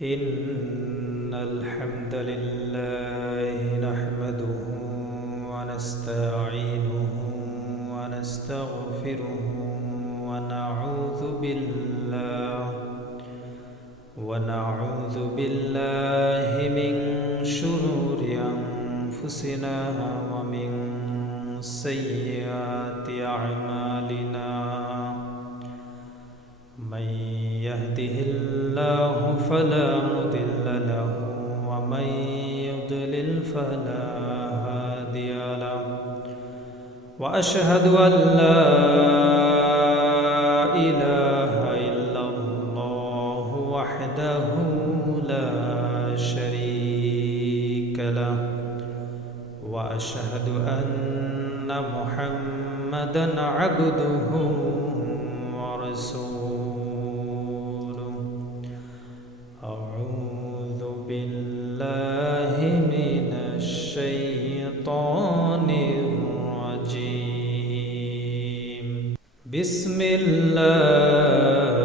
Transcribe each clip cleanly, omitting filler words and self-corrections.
إن الحمد لله نحمده ونستعينه ونستغفره ونعوذ بالله من شرور أنفسنا ومن سيئات أعمالنا من يهده الله فلا مضل له ومن يضلل فلا هادي له وأشهد أن لا إله إلا الله وحده لا شريك له وأشهد أن محمدًا عبده ورسوله أعوذ بالله من الشيطان الرجيم بسم الله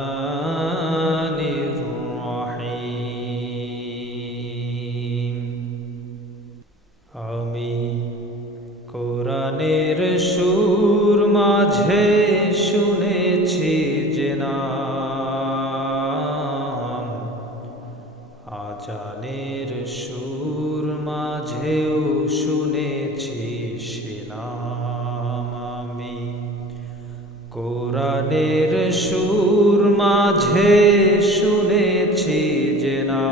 الرحمن الرحيم আমি কোরআনের সুর মাঝে শুনেছি যে নাম আজানের সুর মাঝেও শুনেছি সে নাম আমি কোরআনের সুর মাঝে শুনেছি যে নাম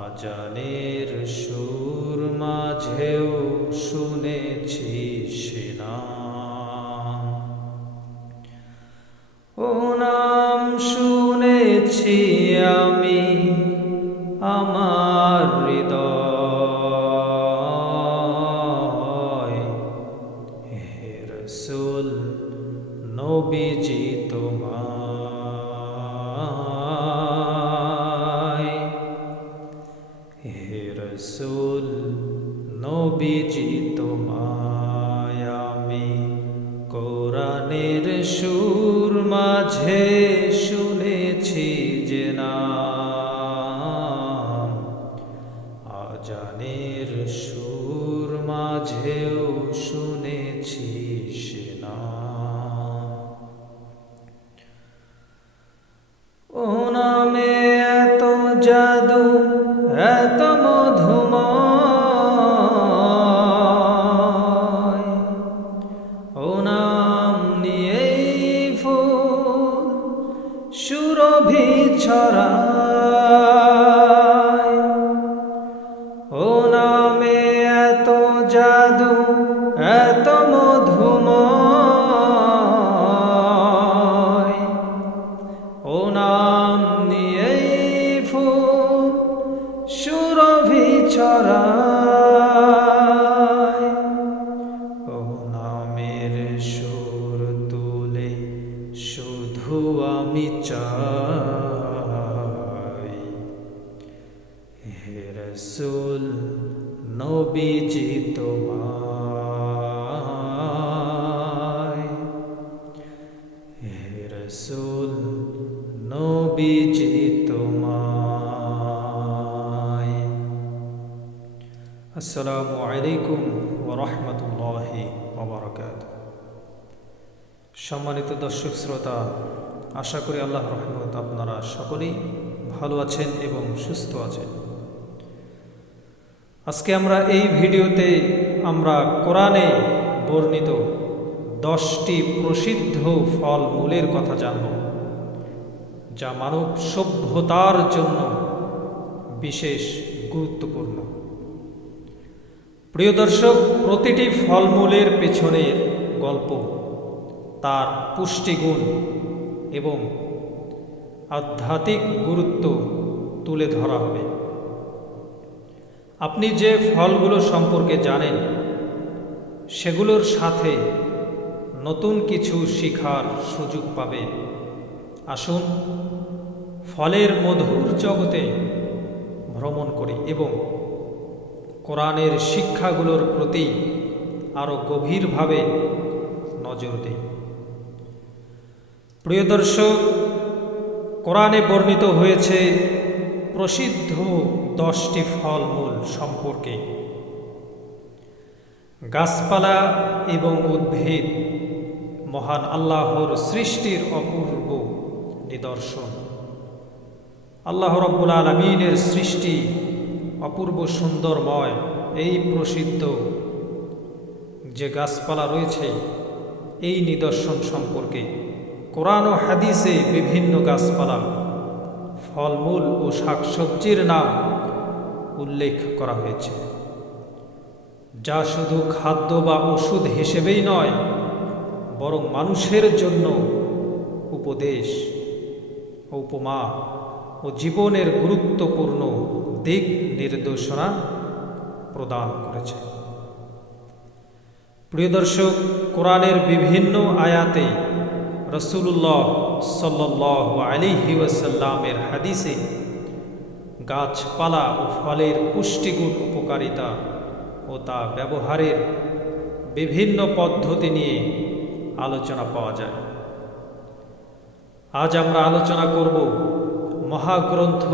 আজানের সুর মাঝেও শুনেছি সে নাম ও নাম শুনেছি আমি আমার হৃদয় হে রাসূল নবীজি তোমায় হে রাসূল নবীজি তোমায় আমি কোরআনের সুর মাঝে শুনেছি যে নাম আজানের সুর মাঝেও শুনেছি সে নাম ও নামে এত জাদু এত মধুময় ও নাম নিয়েই ফুল সুরভি ছড়ায় ও নামে এত জাদু এত মধুময় ও নাম নিয়েই ফুল সুরভি ছড়ায় ও নামের সুর তুলে শুধু আমি চাই হে রাসূল নবীজি তোমায় হে রাসূল নবীজি তোমায় আসসালামু আলাইকুম ওয়া রাহমাতুল্লাহি ওয়া বারাকাতুহু সম্মানিত দর্শক শ্রোতা আশা করি আল্লাহর রহমত আপনারা সকলেই ভালো আছেন এবং সুস্থ আছেন আজকে আমরা এই ভিডিওতে আমরা কোরআনে বর্ণিত 10টি প্রসিদ্ধ ফলমূলের কথা জানব যা মানব সভ্যতার জন্য বিশেষ গুরুত্বপূর্ণ প্রিয় দর্শক প্রতিটি ফলমূলের পেছনের গল্প তার পুষ্টিগুণ এবং আধ্যাত্মিক গুরুত্ব তুলে ধরা হবে আপনি যে ফলগুলো সম্পর্কে জানেন সেগুলোর সাথে নতুন কিছু শেখার সুযোগ পাবেন আসুন ফলের মধুর জগতে ভ্রমণ করি এবং কোরআনের শিক্ষাগুলোর প্রতি আরও গভীরভাবে নজর দেই। প্রিয় দর্শক, কোরআনে বর্ণিত হয়েছে প্রসিদ্ধ 10টি ফলমূল সম্পর্কে। গাছপালা এবং উদ্ভিদ মহান আল্লাহর সৃষ্টির অপূর্ব নিদর্শন। আল্লাহ রাব্বুল আলামিনের সৃষ্টি অপূর্ব সুন্দরময়। এই প্রসিদ্ধ যে গাছপালা রয়েছে, এই নিদর্শন সম্পর্কে কোরআন ও হাদিসে বিভিন্ন গাছপালা, ফলমূল ও শাকসবজির নাম উল্লেখ করা হয়েছে, যা শুধু খাদ্য বা ওষুধ হিসেবেই নয়, বরং মানুষের জন্য উপদেশ, উপমা ও জীবনের গুরুত্বপূর্ণ দিক নির্দেশনা প্রদান করেছে। প্রিয় দর্শক, কোরআনের বিভিন্ন আয়াতে রাসূলুল্লাহ সাল্লাল্লাহু আলাইহি ওয়াসাল্লামের হাদিসে গাছপালা ও ফলের পুষ্টিগুণ, উপকারিতা ও তা ব্যবহারের বিভিন্ন পদ্ধতি নিয়ে আলোচনা পাওয়া যায়। আজ আমরা আলোচনা করব মহাগ্রন্থ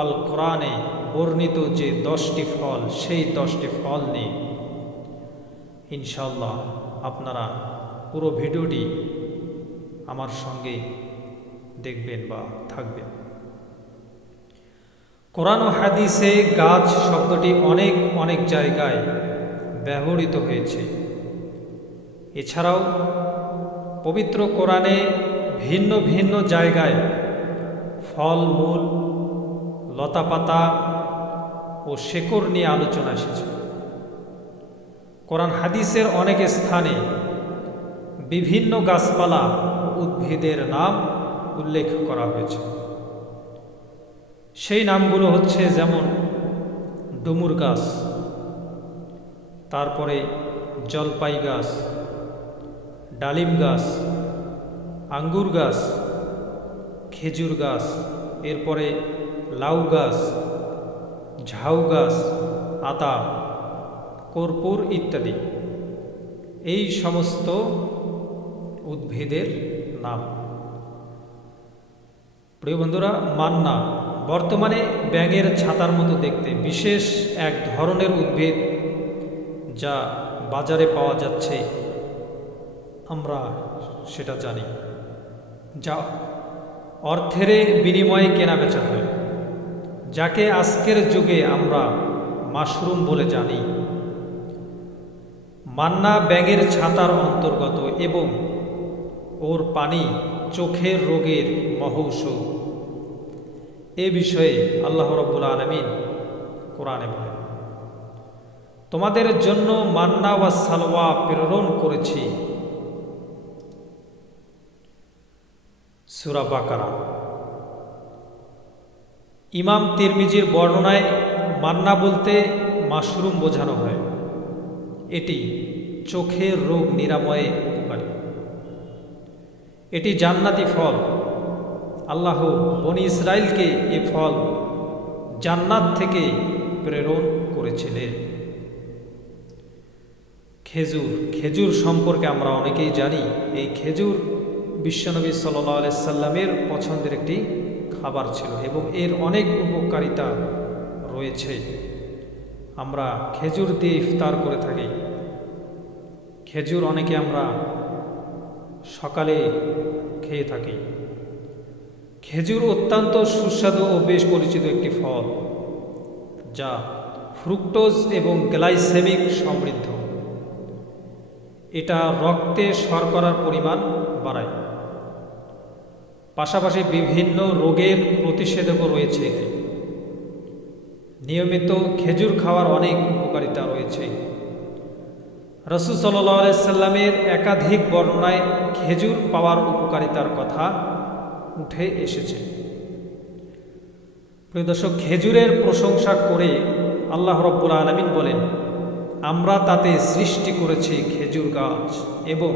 আল কোরআনে বর্ণিত যে 10টি ফল, সেই 10টি ফল নিয়ে। ইনশাআল্লাহ আপনারা পুরো ভিডিওটি আমার সঙ্গে দেখবেন বা থাকবেন। কোরআন ও হাদিসে গাছ শব্দটি অনেক জায়গায় ব্যবহৃত হয়েছে। এছাড়াও পবিত্র কোরআনে ভিন্ন ভিন্ন জায়গায় ফল, মূল, লতাপাতা ও শেকড় নিয়ে আলোচনা এসেছে। কোরআন হাদিসের অনেক স্থানে বিভিন্ন গাছপালা, উদ্ভিদের নাম উল্লেখ করা হয়েছে। সেই নামগুলো হচ্ছে যেমন ডুমুর গাছ, তারপরে জলপাই গাছ, ডালিম গাছ, আঙ্গুর গাছ, খেজুর গাছ, এরপরে লাউ গাছ, ঝাউ গাছ, আতা, কর্পূর ইত্যাদি। এই সমস্ত উদ্ভিদের নাম। প্রিয় বন্ধুরা, মান্না বর্তমানে ব্যাঙের ছাতার মতো দেখতে বিশেষ এক ধরনের উদ্ভিদ, যা বাজারে পাওয়া যাচ্ছে, আমরা সেটা জানি, যা অর্থের বিনিময়ে কেনা বেচা হয়, যাকে আজকের যুগে আমরা মাশরুম বলে জানি। মান্না ব্যাঙের ছাতার অন্তর্গত এবং ওর পানি চোখের রোগের মহৌষধ। এ বিষয়ে আল্লাহ রাব্বুল আলামিন কোরআনে বলেন, তোমাদের জন্য মান্না ওয়া সালওয়া প্রেরণ করেছি। সূরা বাকারা। ইমাম তিরমিজির বর্ণনায় মান্না বলতে মাশরুম বোঝানো হয়। এটি চোখের রোগ নিরাময়ে উপকারী। এটি জান্নাতি ফল। আল্লাহ বনি ইসরাইলকে এ ফল জান্নাত থেকে প্রেরণ করেছিলেন। খেজুর সম্পর্কে আমরা অনেকেই জানি। এই খেজুর বিশ্বনবী সাল্লাল্লাহু আলাইহি সাল্লামের পছন্দের একটি খাবার ছিল এবং এর অনেক উপকারিতা রয়েছে। আমরা খেজুর দিয়ে ইফতার করে থাকি। খেজুর অনেকে আমরা সকালে খেয়ে থাকি। খেজুর অত্যন্ত সুস্বাদু ও বেশ পরিচিত একটি ফল, যা ফ্রুক্টোজ এবং গ্লাইসেমিক সমৃদ্ধ। এটা রক্তে শর্করার পরিমাণ বাড়ায়। পাশাপাশি বিভিন্ন রোগের প্রতিষেধকও রয়েছে এতে। নিয়মিত খেজুর খাওয়ার অনেক উপকারিতা রয়েছে। রাসূল সাল্লাল্লাহু আলাইহি সাল্লামের একাধিক বর্ণনায় খেজুর পাওয়ার উপকারিতার কথা উঠে এসেছে। প্রিয় দর্শক, খেজুরের প্রশংসা করে আল্লাহ রাব্বুল আলামিন বলেন, আমরা তাতে সৃষ্টি করেছি খেজুর গাছ এবং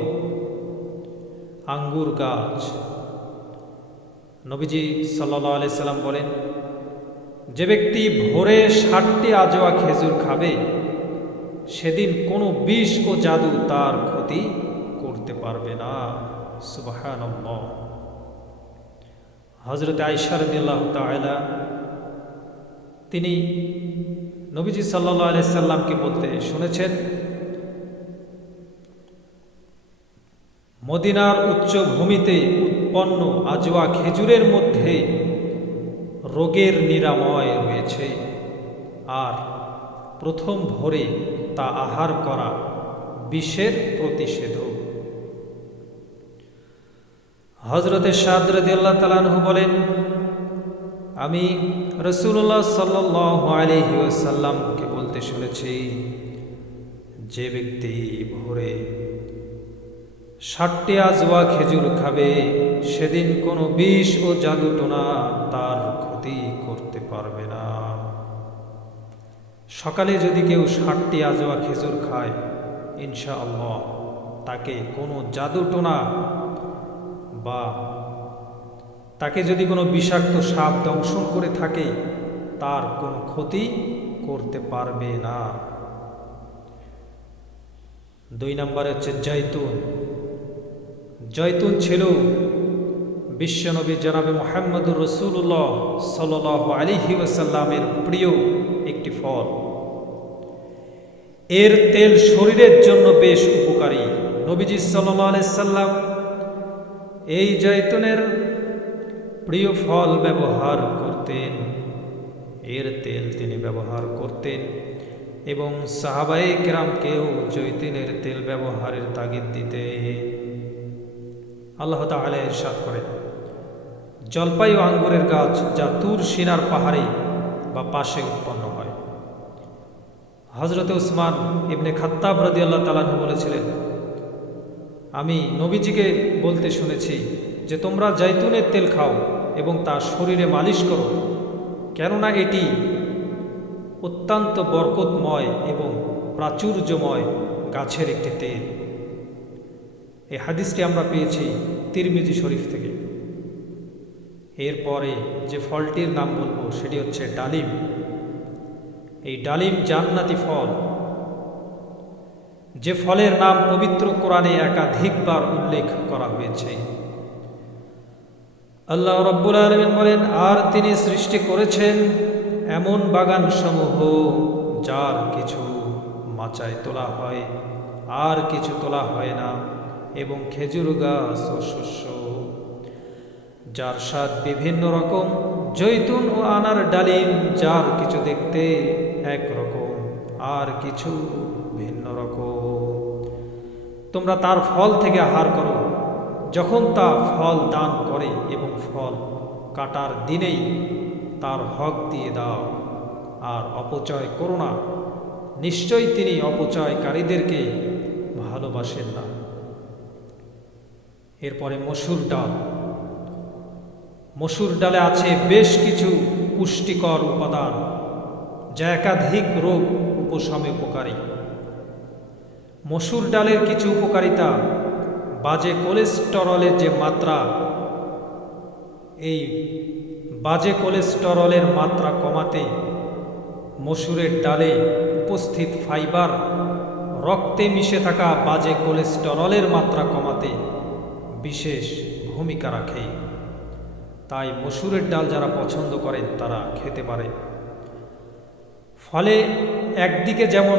আঙ্গুর গাছ। নবীজি সাল্লাল্লাহু আলাইহি সাল্লাম বলেন, যে ব্যক্তি ভোরে 60টি আজোয়া খেজুর খাবে, সেদিন কোনো বিষ ও জাদু তার ক্ষতি করতে পারবে না। সুবহানাল্লাহ। হযরত আয়েশা রাদিয়াল্লাহু তাআলা তিনি নবীজি সাল্লাল্লাহু আলাইহি সাল্লামকে বলতে শুনেছেন, মদিনার উচ্চভূমিতে উৎপন্ন আজওয়া খেজুরের মধ্যে রোগের নিরাময় রয়েছে, আর প্রথম ভোরে তা আহার করা বিষের প্রতিষেধক। হযরতে সাদ রাদিয়াল্লাহু তাআলা আনহু বলেন, আমি রাসূলুল্লাহ সাল্লাল্লাহু আলাইহি ওয়াসাল্লামকে বলতে শুনেছি, যে ব্যক্তি ভোরে 60টি আজওয়া খেজুর খাবে, সেদিন কোনো বিষ ও জাদুটোনা তার ক্ষতি করতে পারবে না। সকালে যদি কেউ 60টি আজওয়া খেজুর খায়, ইনশাআল্লাহ তাকে কোনো জাদুটোনা বা তাকে যদি কোনো বিষাক্ত সাপ দংশন করে থাকে, তার কোনো ক্ষতি করতে পারবে না। 2 নম্বরে হচ্ছে জৈতুন। জৈতুন ছিল বিশ্বনবী জনাবে মুহাম্মদুর রাসূলুল্লাহ সাল্লাল্লাহু আলাইহি ওয়াসাল্লামের প্রিয় একটি ফল। এর তেল শরীরের জন্য বেশ উপকারী। নবীজি সাল্লাল্লাহু আলাইহি সাল্লাম এই জৈতুনের প্রিয় ফল ব্যবহার করতেন, এর তেল তিনি ব্যবহার করতেন এবং সাহাবায়ে কেরামকেও জৈতুনের তেল ব্যবহারের তাগিদ দিতেন। আল্লাহ তাআলা ইরশাদ করেন, জলপাই ও আঙ্গুরের গাছ যা তুর সিনার পাহাড়ে বা পাশে উৎপন্ন হয়। হযরত উসমান ইবনে খাত্তাব রাদিয়াল্লাহু তাআলা আনহু বলেছিলেন, আমি নবীজিকে বলতে শুনেছি যে তোমরা জৈতুনের তেল খাও এবং তা শরীরে মালিশ করো, কেননা এটি অত্যন্ত বরকতময় এবং প্রাচুর্যময় গাছের একটি তেল। এই হাদিসটি আমরা পেয়েছি তিরমিজি শরীফ থেকে। এরপরে যে ফলটির নাম বলবো সেটি হচ্ছে ডালিম। এই ডালিম জান্নাতি ফল, যে ফলের নাম পবিত্র কোরআনে একাধিকবার উল্লেখ করা হয়েছে। আল্লাহ রাব্বুল আলামিন বলেন, আর তিনি সৃষ্টি করেছেন এমন বাগান সমূহ যার কিছু মাচায় তোলা হয় আর কিছু তোলা হয় না, এবং খেজুর গাছ ও শস্য যার স্বাদ বিভিন্ন রকম, জৈতুন ও আনার ডালিম যার কিছু দেখতে একরকম আর কিছু ভিন্ন রকম। তোমরা তার ফল থেকে আহার করো যখন তা ফল দান করে, এবং ফল কাটার দিনেই তার হক দিয়ে দাও, আর অপচয় করো না, নিশ্চয়ই তিনি অপচয়কারীদেরকে ভালোবাসেন না। এরপরে মসুর ডাল। মসুর ডালে আছে বেশ কিছু পুষ্টিকর উপাদান যা একাধিক রোগ উপশমে উপকারী। মসুর ডালের কিছু উপকারিতা: বাজে কোলেস্টেরলের যে মাত্রা, এই বাজে কোলেস্টেরলের মাত্রা কমাতে মসুরের ডালে উপস্থিত ফাইবার রক্তে মিশে থাকা বাজে কোলেস্টেরলের মাত্রা কমাতে বিশেষ ভূমিকা রাখে। তাই মসুরের ডাল যারা পছন্দ করেন তারা খেতে পারে। ফলে একদিকে যেমন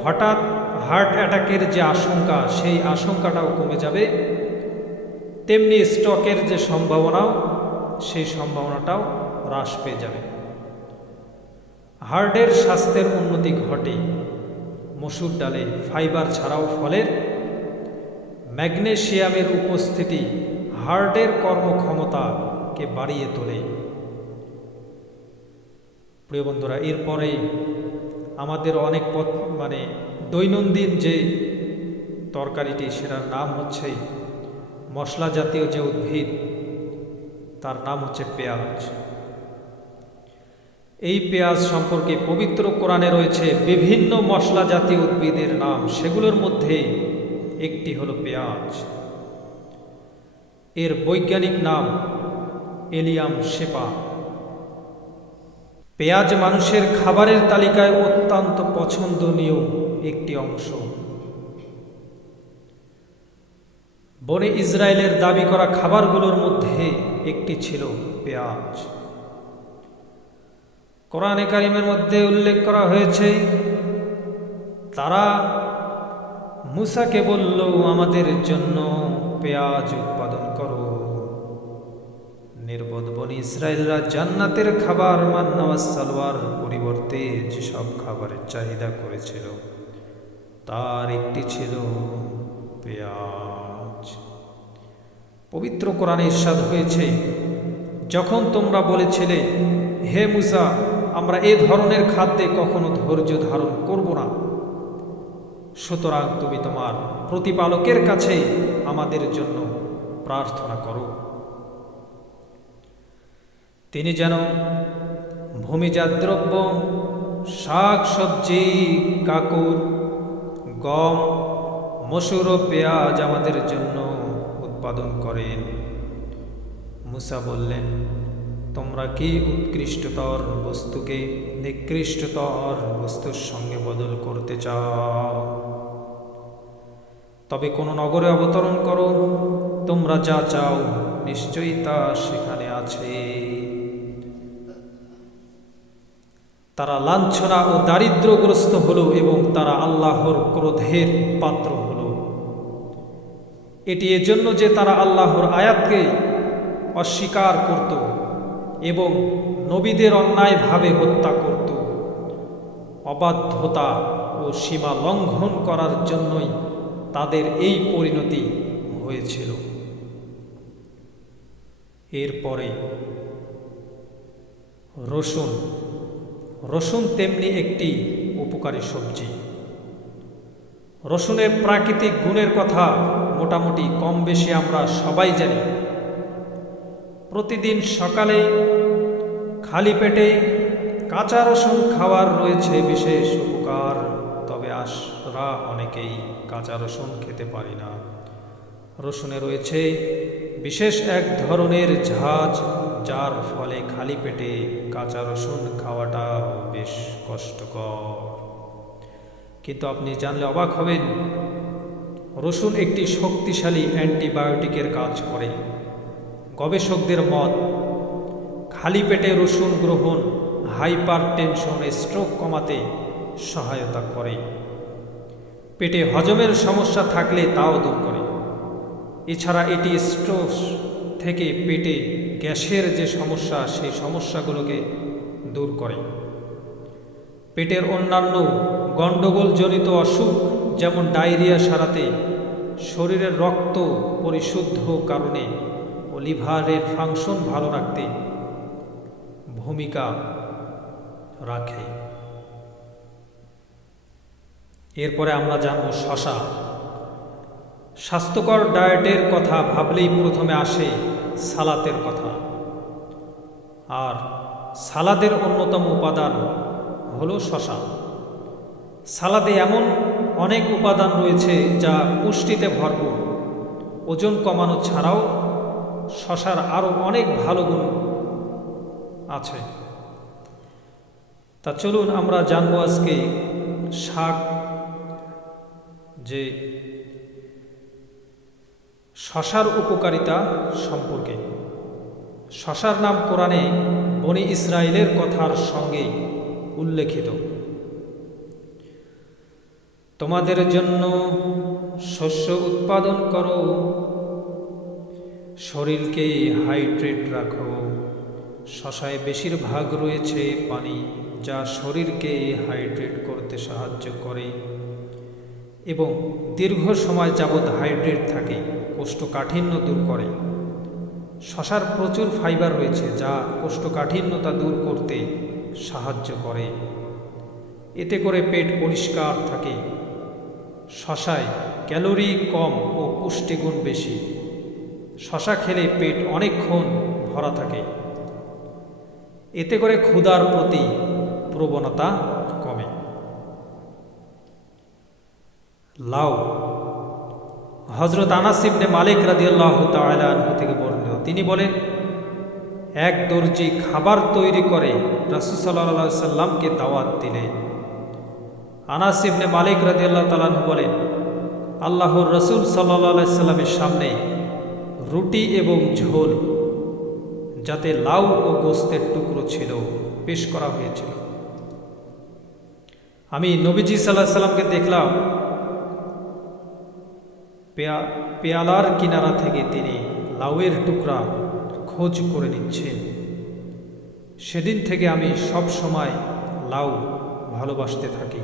হঠাৎ হার্ট অ্যাটাকের যে আশঙ্কা, সেই আশঙ্কাটাও কমে যাবে, তেমনি স্ট্রোকের যে সম্ভাবনাও, সেই সম্ভাবনাটাও হ্রাস পেয়ে যাবে। হার্টের স্বাস্থ্যের উন্নতি ঘটে মসুর ডালে। ফাইবার ছাড়াও ফলের ম্যাগনেসিয়ামের উপস্থিতি হার্টের কর্মক্ষমতাকে বাড়িয়ে তোলে। প্রিয় বন্ধুরা, এরপরে আমাদের অনেক দৈনন্দিন যে তরকারিটি, সেটার নাম হচ্ছে মশলা জাতীয় যে উদ্ভিদ, তার নাম হচ্ছে পেঁয়াজ। এই পেঁয়াজ সম্পর্কে পবিত্র কোরআনে রয়েছে বিভিন্ন মশলা জাতীয় উদ্ভিদের নাম, সেগুলোর মধ্যে একটি হলো পেঁয়াজ। এর বৈজ্ঞানিক নাম এলিয়াম শেপা। পেঁয়াজ মানুষের খাবারের তালিকায় অত্যন্ত পছন্দনীয় একটি অংশ। বনে ইসরায়েলের দাবি করা খাবারগুলোর মধ্যে একটি ছিল পেঁয়াজ। কোরআনে কারিমের মধ্যে উল্লেখ করা হয়েছে, তারা মূসাকে বলল, আমাদের জন্য পেঁয়াজ উৎপাদন করো। নির্বোধ বনি ইসরায়েলরা জান্নাতের খাবার মান্না ওয়াস সালওয়ার পরিবর্তে যেসব খাবারের চাহিদা করেছিল তার একটি ছিল পেঁয়াজ। পবিত্র কোরআনে ইরশাদ হয়েছে, যখন তোমরা বলেছিলে, হে মূসা, আমরা এ ধরনের খাদ্যে কখনো ধৈর্য ধারণ করব না, সুতরাং তুমি তোমার প্রতিপালকের কাছে আমাদের জন্য প্রার্থনা করো, তিনি যেন ভূমিজাত দ্রব্য, শাক সবজি, কাকুর, গম, মসুর ও পেঁয়াজ আমাদের জন্য উৎপাদন করেন। মূসা বললেন, তোমরা কি উৎকৃষ্টতর বস্তুকে নিকৃষ্টতর বস্তুর সঙ্গে বদল করতে চাও? তবে কোন নগরে অবতরণ করো, তোমরা যা চাও নিশ্চয়ই তা সেখানে আছে। তারা লাঞ্ছনা ও দারিদ্র্যগ্রস্ত হলো এবং তারা আল্লাহর ক্রোধের পাত্র হলো। এটি এজন্য যে তারা আল্লাহর আয়াতকে অস্বীকার করত এবং নবীদের অন্যায়ভাবে হত্যা করত। অবাধ্যতা ও সীমা লঙ্ঘন করার জন্যই তাদের এই পরিণতি হয়েছিল। এরপরে রসুন তেমনি একটি উপকারী সবজি। রসুনের প্রাকৃতিক গুণের কথা মোটামুটি কম বেশি আমরা সবাই জানি। প্রতিদিন সকালে খালি পেটে কাঁচা রসুন খাওয়ার রয়েছে বিশেষ উপকার। তবে আমরা অনেকেই কাঁচা রসুন খেতে পারি না। রসুনে রয়েছে বিশেষ এক ধরনের ঝাঁজ, যার ফলে খালি পেটে কাঁচা রসুন খাওয়াটা বেশ কষ্টকর। কিন্তু আপনি জানলে অবাক হবেন, রসুন একটি শক্তিশালী অ্যান্টিবায়োটিকের কাজ করে। গবেষকদের মত, খালি পেটে রসুন গ্রহণ হাইপার টেনশন, স্ট্রোক কমাতে সহায়তা করে। পেটে হজমের সমস্যা থাকলে তাও দূর করে। এছাড়া এটি স্ট্রোক থেকে পেটে গ্যাসের যে সমস্যা, সেই সমস্যাগুলোকে দূর করে। পেটের অন্যান্য গণ্ডগোলজনিত অসুখ যেমন ডায়রিয়া সারাতে, শরীরের রক্ত পরিশুদ্ধ কারণে ও লিভারের ফাংশন ভালো রাখতে ভূমিকা রাখে। এরপরে আমরা জানব শশা। স্বাস্থ্যকর ডায়েটের কথা ভাবলেই প্রথমে আসে সালাতের কথা। আর সালাদের অন্যতম উপাদান হলো শশা। সালাদে এমন অনেক উপাদান রয়েছে যা পুষ্টিতে ভরপুর। ওজন কমানো ছাড়াও শশার আরও অনেক ভালো গুণ আছে। তা চলুন আমরা জানবো আজকে শাক, যে শশার উপকারিতা সম্পর্কে। শশার নাম কোরআনে বনি ইসরায়েলের কথার সঙ্গে উল্লেখিত। তোমাদের জন্য শস্য উৎপাদন করো, শরীরকে হাইড্রেট রাখো। শশায় বেশিরভাগ রয়েছে পানি, যা শরীরকে হাইড্রেট করতে সাহায্য করে এবং দীর্ঘ সময় যাবৎ হাইড্রেট থাকে, কোষ্ঠকাঠিন্য দূর করে। শশার প্রচুর ফাইবার রয়েছে যা কোষ্ঠকাঠিন্যতা দূর করতে সাহায্য করে। এতে করে পেট পরিষ্কার থাকে। শশায় ক্যালোরি কম ও পুষ্টিগুণ বেশি। শশা খেলে পেট অনেকক্ষণ ভরা থাকে। এতে করে ক্ষুধার প্রতি প্রবণতা কমে। লাউ। হযরত আনাস ইবনে মালিক রাদিয়াল্লাহু তাআলা আনহু থেকে বর্ণিত, তিনি বলেন, এক দর্জি খাবার তৈরি করে রাসূল সাল্লাল্লাহু আলাইহি সাল্লামকে দাওয়াত দিলেন। আনাস ইবনে মালিক রাদিয়াল্লাহু তাআলা আনহু বলেন, আল্লাহর রসুল সাল্লাল্লাহু আলাইহি সাল্লামের সামনে রুটি এবং ঝোল, যাতে লাউ ও গোস্তের টুকরো ছিল, পেশ করা হয়েছিল। আমি নবীজি সাল্লাল্লাহু আলাইহি সাল্লামকে দেখলাম পেয়ালার কিনারা থেকে তিনি লাউয়ের টুকরা খোঁজ করে নিচ্ছেন। সেদিন থেকে আমি সব সময় লাউ ভালোবাসতে থাকি।